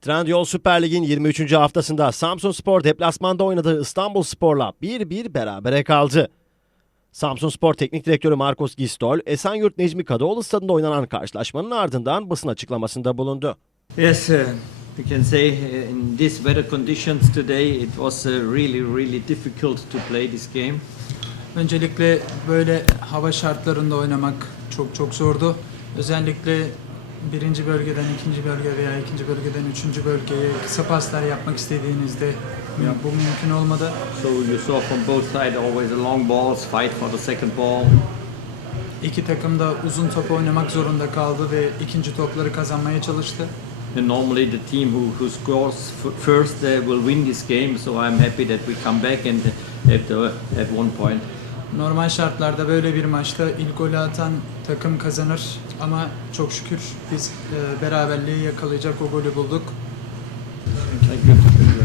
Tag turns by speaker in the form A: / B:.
A: Trendyol Süper Lig'in 23. haftasında Samsun Spor deplasmanda oynadığı İstanbul Spor'la 1-1 berabere kaldı. Samsun Spor Teknik Direktörü Marcos Gistol, Esenyurt Necmi Kadıoğlu stadında oynanan karşılaşmanın ardından basın açıklamasında bulundu.
B: Yes, uh, we can say uh, in these weather conditions today it was uh, really, really difficult to play this game.
C: Öncelikle böyle hava şartlarında oynamak çok çok zordu. Özellikle birinci bölgeden ikinci bölge veya ikinci bölgeden üçüncü bölgeye kısa paslar yapmak istediğinizde bu mümkün olmadı.
B: So you saw from both sides always long balls, fight for the second ball.
C: İki takım da uzun top oynamak zorunda kaldı ve ikinci topları kazanmaya çalıştı.
B: And normally the team who, who scores first uh, will win this game. So I'm happy that we come back and have, the, have one point.
C: Normal şartlarda böyle bir maçta ilk golü atan takım kazanır ama çok şükür biz e, beraberliği yakalayacak o golü bulduk.
B: Thank you.